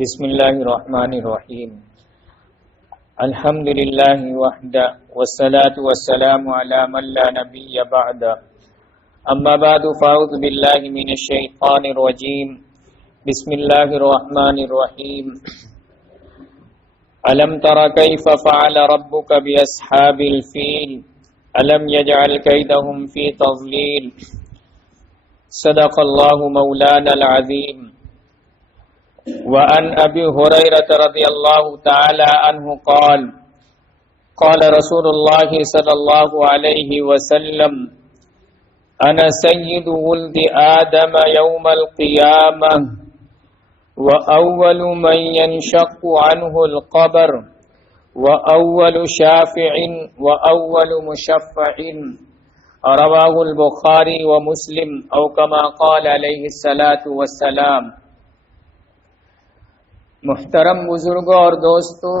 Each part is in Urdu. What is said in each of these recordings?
بسم الله الرحمن الرحيم. الحمد لله وحده والصلاة والسلام على من لا نبي بعده. أما بعد فأعوذ بالله من الشيطان الرجيم. بسم الله الرحمن الرحيم. ألم تر كيف فعل ربك بأصحاب الفيل ألم يجعل كيدهم في تضليل. صدق الله مولانا العظيم. وعن أبي هريرة رضي الله تعالى عنه قال قال رسول الله صلى الله عليه وسلم أنا سيد ولد آدم يوم القيامة وأول من ينشق عنه القبر وأول شافع وأول مشفع. رواه البخاري ومسلم أو كما قال عليه الصلاة والسلام. محترم بزرگوں اور دوستو،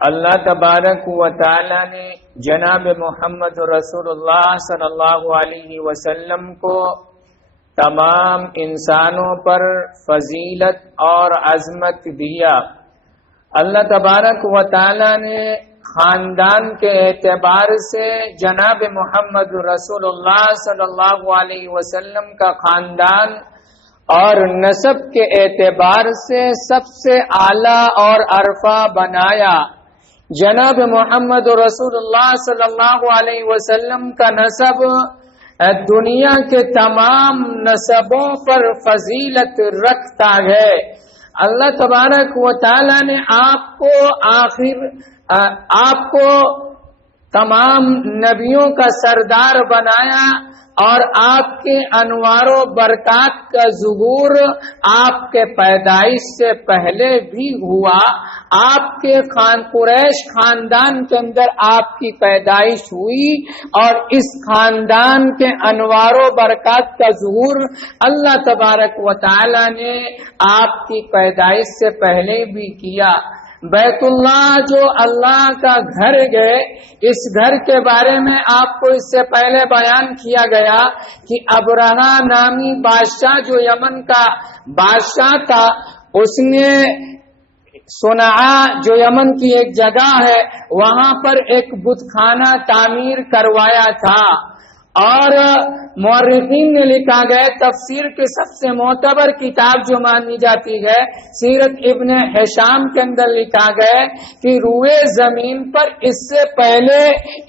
اللہ تبارک و تعالی نے جناب محمد رسول اللہ صلی اللہ علیہ وسلم کو تمام انسانوں پر فضیلت اور عظمت دیا. اللہ تبارک و تعالی نے خاندان کے اعتبار سے جناب محمد رسول اللہ صلی اللہ علیہ وسلم کا خاندان اور نسب کے اعتبار سے سب سے اعلیٰ اور عرفہ بنایا. جناب محمد رسول اللہ صلی اللہ علیہ وسلم کا نسب دنیا کے تمام نسبوں پر فضیلت رکھتا ہے. اللہ تبارک و تعالی نے آپ کو تمام نبیوں کا سردار بنایا اور آپ کے انوار و برکات کا ظہور آپ کے پیدائش سے پہلے بھی ہوا. آپ کے قریش خاندان کے اندر آپ کی پیدائش ہوئی اور اس خاندان کے انوار و برکات کا ظہور اللہ تبارک و تعالی نے آپ کی پیدائش سے پہلے بھی کیا. بیت اللہ جو اللہ کا گھر گئے، اس گھر کے بارے میں آپ کو اس سے پہلے بیان کیا گیا کہ ابرہہ نامی بادشاہ جو یمن کا بادشاہ تھا، اس نے صنعا جو یمن کی ایک جگہ ہے وہاں پر ایک بت خانہ تعمیر کروایا تھا. اور مورخین نے لکھا گیا، تفسیر کی سب سے معتبر کتاب جو مانی جاتی ہے سیرت ابن ہشام کے اندر لکھا گیا کہ روئے زمین پر اس سے پہلے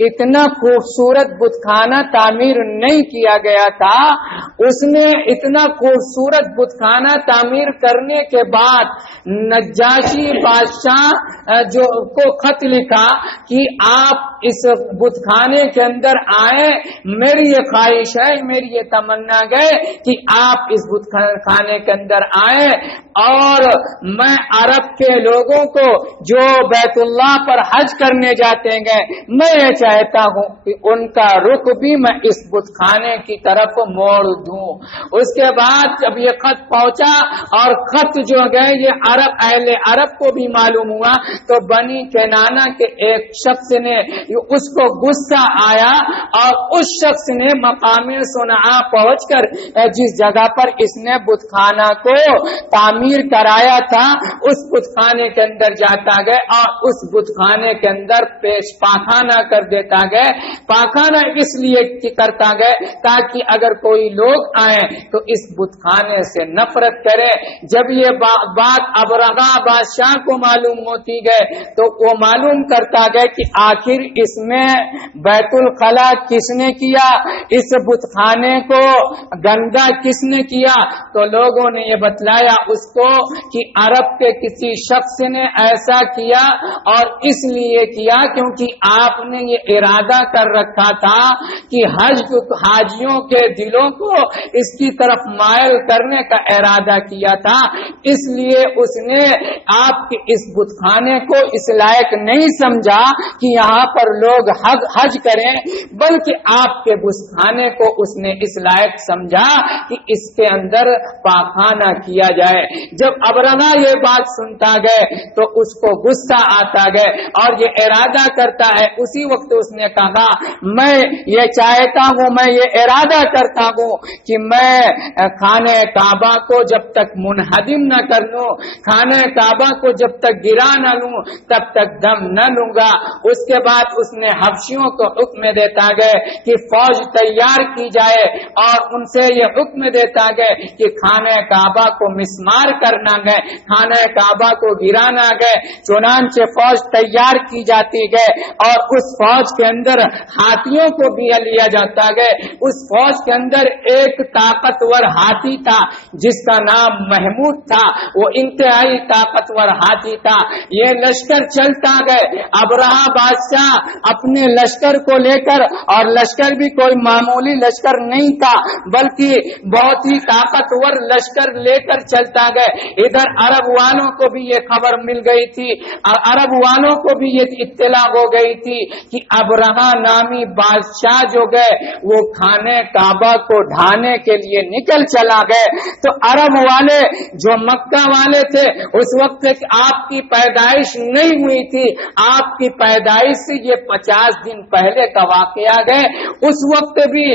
اتنا خوبصورت بت خانہ تعمیر نہیں کیا گیا تھا. اس نے اتنا خوبصورت بت خانہ تعمیر کرنے کے بعد نجاشی بادشاہ جو کو خط لکھا کہ آپ اس بت خانے کے اندر آئیں، میری یہ خواہش ہے، میری یہ تمنا ہے کہ آپ اس بت خانے کے اندر آئیں اور میں عرب کے لوگوں کو جو بیت اللہ پر حج کرنے جاتے ہیں میں یہ چاہتا ہوں کہ ان کا رخ بھی میں اس بت خانے کی طرف موڑ دوں. اس کے بعد جب یہ خط پہنچا اور خط جو گئے یہ اہل عرب کو بھی معلوم ہوا تو بنی کنانہ کے ایک شخص نے اس کو غصہ آیا اور اس شخص نے مقام صنعا پہنچ کر جس جگہ پر اس نے بت خانہ کو تعمیر کرایا تھا اس بت خانے کے اندر جاتا گیا اور اس بت خانے کے اندر پیش پاخانہ کر دیتا گیا. پاخانہ اس لیے کرتا گیا تاکہ اگر کوئی لوگ آئیں تو اس بت خانے سے نفرت کرے. جب یہ بات ابرہہ بادشاہ کو معلوم ہوتی گئے تو وہ معلوم کرتا گیا کہ آخر اس میں بیت الخلا کس نے کیا، اس بت خانے کو گندا کس نے کیا. تو لوگوں نے یہ بتلایا اس کو کہ عرب کے کسی شخص نے ایسا کیا اور اس لیے کیا کیونکہ آپ نے یہ ارادہ کر رکھا تھا کہ حاجیوں کے دلوں کو اس کی طرف مائل کرنے کا ارادہ کیا تھا. اس لیے اس نے آپ کے اس بت خانے کو اس لائق نہیں سمجھا کہ یہاں پر اگر لوگ حج کریں، بلکہ آپ کے گستاخانے کو اس نے اس لائق سمجھا کہ اس کے اندر پاخانہ کیا جائے۔ جب ابرہہ یہ بات سنتا گئے تو اس کو غصہ آتا گئے اور یہ ارادہ کرتا ہے۔ اسی وقت اس نے کہا میں یہ چاہتا ہوں، میں یہ ارادہ کرتا ہوں کہ میں خانہ کعبہ کو جب تک منہدم نہ کر لوں، خانہ کعبہ کو جب تک گرا نہ لوں، تب تک دم نہ لوں گا۔ اس کے بعد اس نے حبشیوں کو حکم دیتا گئے کہ فوج تیار کی جائے اور ان سے یہ حکم دیتا گئے کہ خانہ کعبہ کو مسمار کرنا گئے، خانہ کعبہ کو گرانا گئے۔ چنانچہ فوج تیار کی جاتی گئے اور اس فوج کے اندر ہاتھیوں کو بھی لیا جاتا گئے۔ اس فوج کے اندر ایک طاقتور ہاتھی تھا جس کا نام محمود تھا، وہ انتہائی طاقتور ہاتھی تھا۔ یہ لشکر چلتا گئے، ابرہہ بادشاہ اپنے لشکر کو لے کر، اور لشکر بھی کوئی معمولی لشکر نہیں تھا بلکہ بہت ہی طاقتور لشکر لے کر چلتا گئے۔ ادھر عرب والوں کو بھی یہ خبر مل گئی تھی اور عرب والوں کو بھی یہ اطلاع ہو گئی تھی کہ ابرہہ نامی بادشاہ جو گئے وہ خانہ کعبہ کو ڈھانے کے لیے نکل چلا گئے۔ تو عرب والے جو مکہ والے تھے اس وقت آپ کی پیدائش نہیں ہوئی تھی، آپ کی پیدائش سے یہ 50 دن پہلے کا واقعہ گئے، اس وقت بھی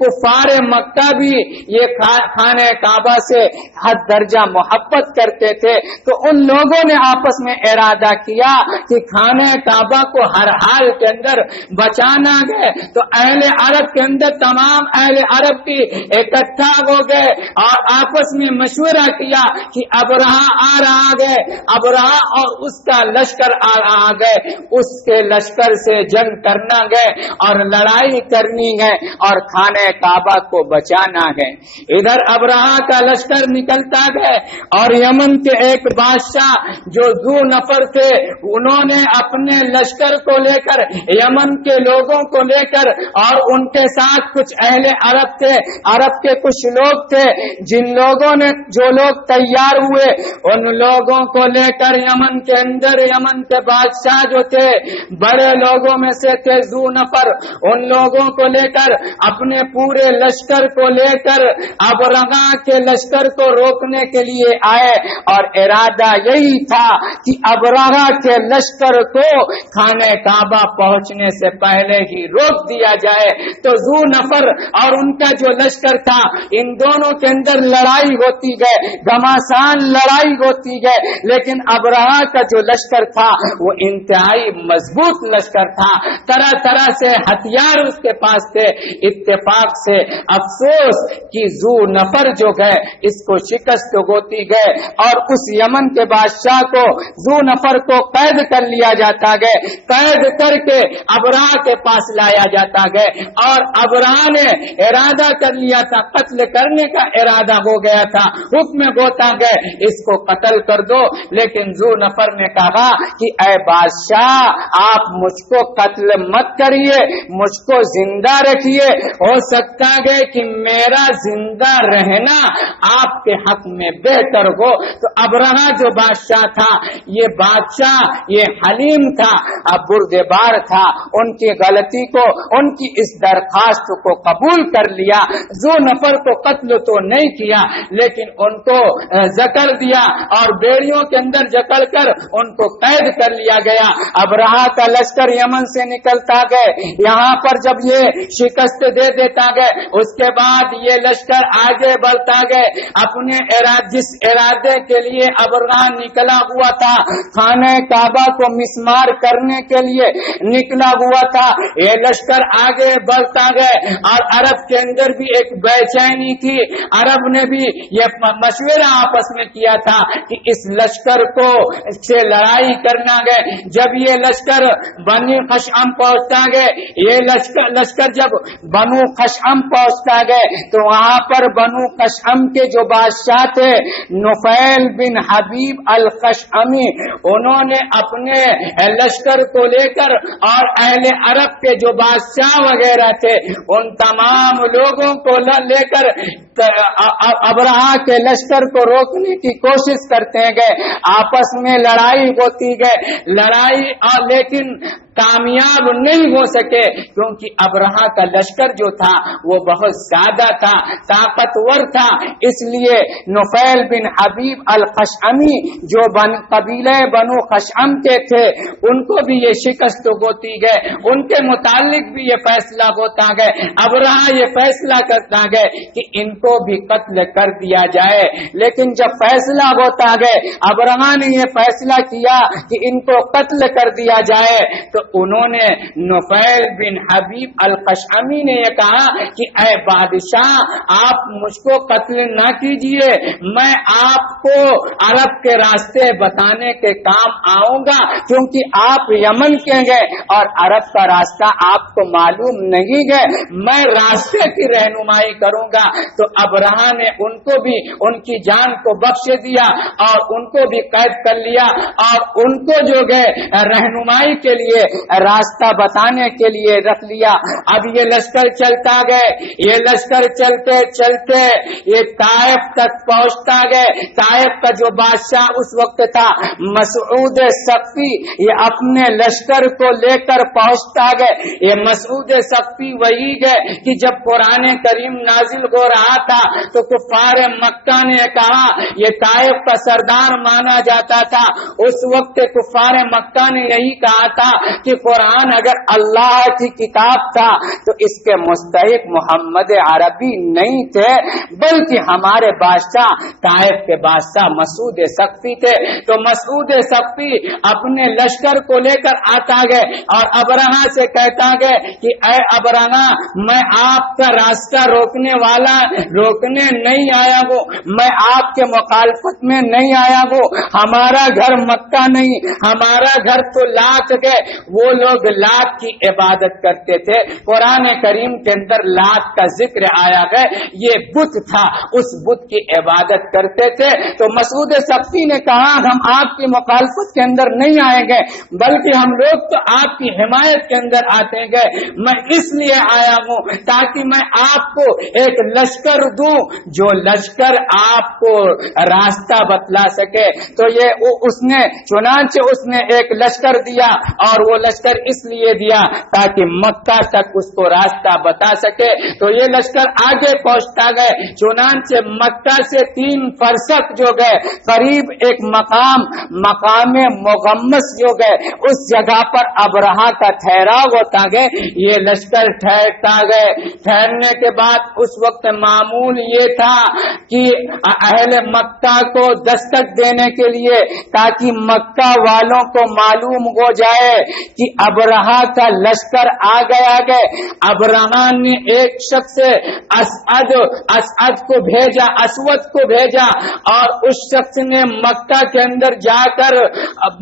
کفار مکہ بھی یہ خانہ کعبہ سے حد درجہ محبت کرتے تھے۔ تو ان لوگوں نے آپس میں ارادہ کیا کہ خانہ کعبہ کو ہر حال کے اندر بچانا گئے۔ تو اہل عرب کے اندر تمام اہل عرب کی اکٹھا ہو گئے اور آپس میں مشورہ کیا کہ ابرہہ آ رہا گئے، ابرہہ اور اس کا لشکر آ رہا گئے، اس کے لشکر سے جنگ کرنا گئے اور لڑائی کرنی ہے اور خانہ کعبہ کو بچانا ہے۔ ادھر ابرہہ کا لشکر نکلتا گئے اور یمن کے ایک بادشاہ جو ذو نفر تھے انہوں نے اپنے لشکر کو لے کر، یمن کے لوگوں کو لے کر اور ان کے ساتھ کچھ اہل عرب تھے، عرب کے کچھ لوگ تھے، جن لوگوں نے جو لوگ تیار ہوئے ان لوگوں کو لے کر یمن کے اندر، یمن کے بادشاہ جو تھے بڑے لوگوں میں سے تھے ذو نفر، ان لوگوں کو لے کر اپنے پورے لشکر کو لے کر ابرہہ کے لشکر کو روکنے کے لیے آئے اور ارادہ یہی تھا کہ ابرہہ کے لشکر کو خانہ کعبہ پہنچنے سے پہلے ہی روک دیا جائے۔ تو ذو نفر اور ان کا جو لشکر تھا ان دونوں کے اندر لڑائی ہوتی گئے، گھماسان لڑائی ہوتی گئے، لیکن ابرہہ کا جو لشکر تھا وہ انتہائی مضبوط لشکر تھا، طرح طرح سے ہتھیار اس کے پاس تھے۔ اتفاق سے افسوس کہ ذو نفر جو گئے اس کو شکست ہوتی گئے اور اس یمن کے بادشاہ کو، ذو نفر کو قید کر لیا جاتا گئے، قید کر کے ابرہہ کے پاس لایا جاتا گئے اور ابرہہ نے ارادہ کر لیا تھا، قتل کرنے کا ارادہ ہو گیا تھا، حکم ہوتا گئے اس کو قتل کر دو، لیکن ذو نفر نے کہا کہ اے بادشاہ آپ مجھ کو قتل مت کریے، مجھ کو زندہ رکھیے، ہو سکتا ہے کہ میرا زندہ رہنا آپ کے حق میں بہتر ہو۔ تو ابرہہ جو بادشاہ تھا یہ بادشاہ یہ حلیم تھا، بردبار تھا، ان کی غلطی کو، ان کی اس درخواست کو قبول کر لیا۔ ذو نفر کو قتل تو نہیں کیا لیکن ان کو جکڑ دیا اور بیڑیوں کے اندر جکڑ کر ان کو قید کر لیا گیا۔ ابرہہ کا لشکر یمن سے نکلتا گئے، یہاں پر جب یہ شکست دے دیتا گئے اس کے بعد یہ لشکر آگے بڑھتا گئے اپنے جس ارادے کے لیے ابرہہ نکلا ہوا تھا، خانہ کعبہ کو مسمار کرنے کے لیے نکلا ہوا تھا، یہ لشکر آگے بڑھتا گئے اور عرب کے اندر بھی ایک بے چینی تھی۔ عرب نے بھی یہ مشورہ آپس میں کیا تھا کہ اس لشکر کو سے لڑائی کرنا گئے۔ جب یہ لشکر بنی خشعم پہنچتا گئے، یہ لشکر جب بنو خشعم پہنچتا گئے تو وہاں پر بنو خشعم کے جو بادشاہ تھے نفیل بن حبیب الخشعمی، انہوں نے اپنے لشکر کو لے کر اور اہل عرب کے جو بادشاہ وغیرہ تھے ان تمام لوگوں کو لے کر ابرہہ کے لشکر کو روکنے کی کوشش کرتے گئے، آپس میں لڑائی ہوتی گئے، لڑائی اور لیکن کامیاب نہیں ہو سکے، کیونکہ ابرہہ کا لشکر جو تھا وہ بہت زیادہ تھا، طاقتور تھا۔ اس لیے نفیل بن حبیب الخشعمی جو قبیلہ بنو خشعم کے تھے، ان کو بھی یہ شکست ہوتی گئے، ان کے متعلق بھی یہ فیصلہ ہوتا گئے۔ ابرہہ یہ فیصلہ کرتا گئے کہ ان کو بھی قتل کر دیا جائے، لیکن جب فیصلہ ہوتا گئے، ابرہہ نے یہ فیصلہ کیا کہ ان کو قتل کر دیا جائے، تو انہوں نے نفیل بن حبیب الخشعمی نے یہ کہا کہ اے بادشاہ، آپ مجھ کو قتل نہ کیجئے، میں آپ کو عرب کے راستے بتانے کے کام آؤں گا، کیونکہ آپ یمن کے گئے اور عرب کا راستہ آپ کو معلوم نہیں گئے، میں راستے کی رہنمائی کروں گا۔ تو ابرہہ نے ان کو بھی ان کی جان کو بخش دیا اور ان کو بھی قید کر لیا، اور ان کو جو گئے رہنمائی کے لیے، راستہ بتانے کے لیے رکھ لیا۔ اب یہ لشکر چلتا گئے، یہ لشکر چلتے چلتے یہ طائف تک پہنچتا گئے۔ طائف کا جو بادشاہ اس وقت تھا مسعود ثقفی، یہ اپنے لشکر کو لے کر پہنچتا گئے۔ یہ مسعود ثقفی وہی گئے کہ جب قرآن کریم نازل ہو رہا تھا تو کفار مکہ نے کہا، یہ طائف کا سردار مانا جاتا تھا۔ اس وقت کفار مکہ نے یہی کہا تھا کہ قرآن اگر اللہ کی کتاب تھا تو اس کے مستحق محمد عربی نہیں تھے، بلکہ ہمارے بادشاہ طائف کے بادشاہ مسعود ثقفی تھے۔ تو مسعود ثقفی اپنے لشکر کو لے کر آتا گئے اور ابرہہ سے کہتا گئے کہ اے ابرہہ، میں آپ کا راستہ روکنے نہیں آیا ہوں، میں آپ کے مخالفت میں نہیں آیا ہوں، ہمارا گھر مکہ نہیں، ہمارا گھر تو لات گئے۔ وہ لوگ لات کی عبادت کرتے تھے، قرآن کریم کے اندر لات کا ذکر آیا ہے، یہ بت تھا، اس بت کی عبادت کرتے تھے۔ تو مسعود ثقفی نے کہا، ہم آپ کی مخالفت کے اندر نہیں آئیں گے، بلکہ ہم لوگ تو آپ کی حمایت کے اندر آتے گئے، میں اس لیے آیا ہوں تاکہ میں آپ کو ایک لشکر دوں جو لشکر آپ کو راستہ بتلا سکے۔ تو یہ چنانچہ اس نے ایک لشکر دیا، اور وہ لشکر اس لیے دیا تاکہ مکہ تک اس کو راستہ بتا سکے۔ تو یہ لشکر آگے پہنچتا گئے، چنانچہ مکہ سے 3 فرسخ جو گئے، قریب ایک مقام مغمس جو گئے، اس جگہ پر ابرہہ کا ٹھہراؤ ہوتا گئے۔ یہ لشکر ٹھہرتا گئے، ٹھہرنے کے بعد اس وقت معمول یہ تھا کہ اہل مکہ کو دستک دینے کے لیے، تاکہ مکہ والوں کو معلوم ہو جائے کہ ابرہہ کا لشکر آ گیا ہے، ابرہہ نے ایک شخص اسود کو بھیجا اور اس شخص نے مکہ کے اندر جا کر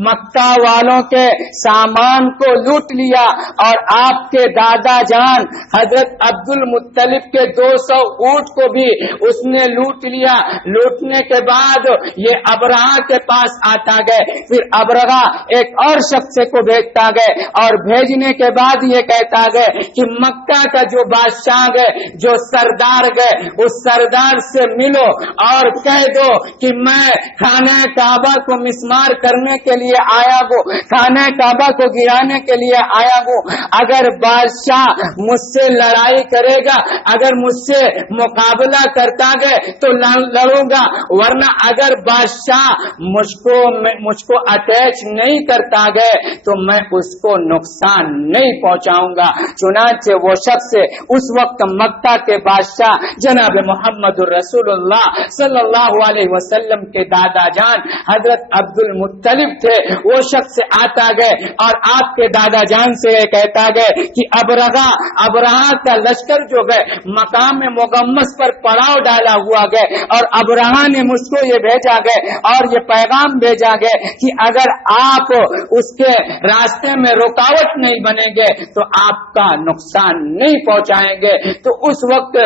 مکہ والوں کے سامان کو لوٹ لیا، اور آپ کے دادا جان حضرت عبد المطلب کے 200 اونٹ کو بھی اس نے لوٹ لیا۔ لوٹنے کے بعد یہ ابرہہ کے پاس آتا گئے، پھر ابرہہ ایک اور شخص کو بھیجتا گئے، اور بھیجنے کے بعد یہ کہتا گئے کہ مکہ کا جو بادشاہ گئے، جو سردار گئے، اس سردار سے ملو اور کہہ دو کہ میں خانہ کعبہ کو مسمار کرنے کے لیے آیا ہوں، خانہ کعبہ کو گرانے کے لیے آیا ہوں۔ اگر بادشاہ مجھ سے لڑائی کرے گا، اگر مجھ سے مقابلہ کرتا گئے تو لڑوں گا، ورنہ اگر بادشاہ مجھ کو اٹیچ نہیں کرتا گئے تو میں اس کو نقصان نہیں پہنچاؤں گا۔ چنانچہ وہ شخص اس وقت مکہ کے بادشاہ جناب محمد الرسول اللہ صلی اللہ علیہ وسلم کے دادا جان حضرت عبد المطلب تھے۔ وہ شخص آتا گئے اور آپ کے دادا جان سے کہتا گئے کہ ابرہہ کا لشکر جو گئے مقام مغمس پر پڑاؤ ڈالا ہوا گئے، اور ابرہہ نے مجھ کو یہ بھیجا گئے اور یہ پیغام بھیجا گئے کہ اگر آپ اس کے راستے میں رکاوٹ نہیں بنیں گے تو آپ کا نقصان نہیں پہنچائیں گے۔ تو اس وقت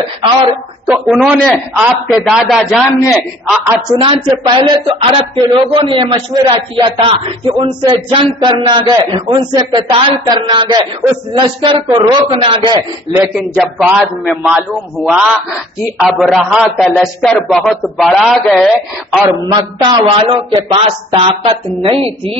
تو انہوں نے آپ کے دادا جان نے چنانچہ پہلے تو عرب کے لوگوں نے یہ مشورہ کیا تھا کہ ان سے جنگ کرنا گئے، ان سے قتال کرنا گئے، اس لشکر کو روکنا گئے، لیکن جب بعد میں معلوم ہوا کہ ابرہہ کا لشکر بہت بڑا گئے اور مکہ والوں کے پاس طاقت نہیں تھی،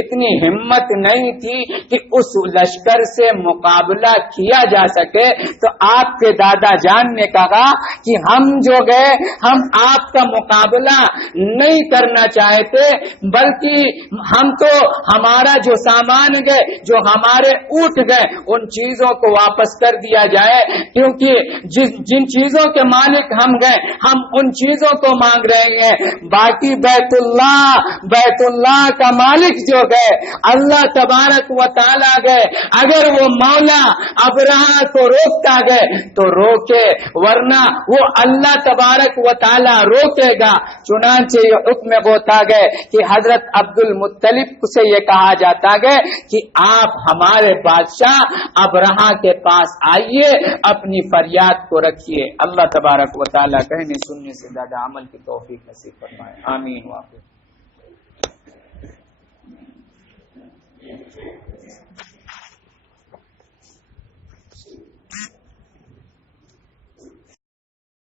اتنی ہمت نہیں تھی تھی کہ اس لشکر سے مقابلہ کیا جا سکے، تو آپ کے دادا جان نے کہا کہ ہم جو گئے ہم آپ کا مقابلہ نہیں کرنا چاہتے، بلکہ ہم تو ہمارا جو سامان گئے، جو ہمارے اونٹ گئے، ان چیزوں کو واپس کر دیا جائے، کیونکہ جن چیزوں کے مالک ہم گئے ہم ان چیزوں کو مانگ رہے ہیں، باقی بیت اللہ کا مالک جو گئے، اللہ تبارک و تعالی گئے، اگر وہ مولا ابرہہ کو روکتا گئے تو روکے، ورنہ وہ اللہ تبارک و تعالی روکے گا۔ چنانچہ یہ حکم ہوتا گئے کہ حضرت عبد المطلب سے یہ کہا جاتا گیا کہ آپ ہمارے بادشاہ ابرہہ کے پاس آئیے، اپنی فریاد کو رکھیے۔ اللہ تبارک و تعالی کہنے سننے سے زیادہ عمل کی توفیق نصیب فرمائے، آمین۔ واقع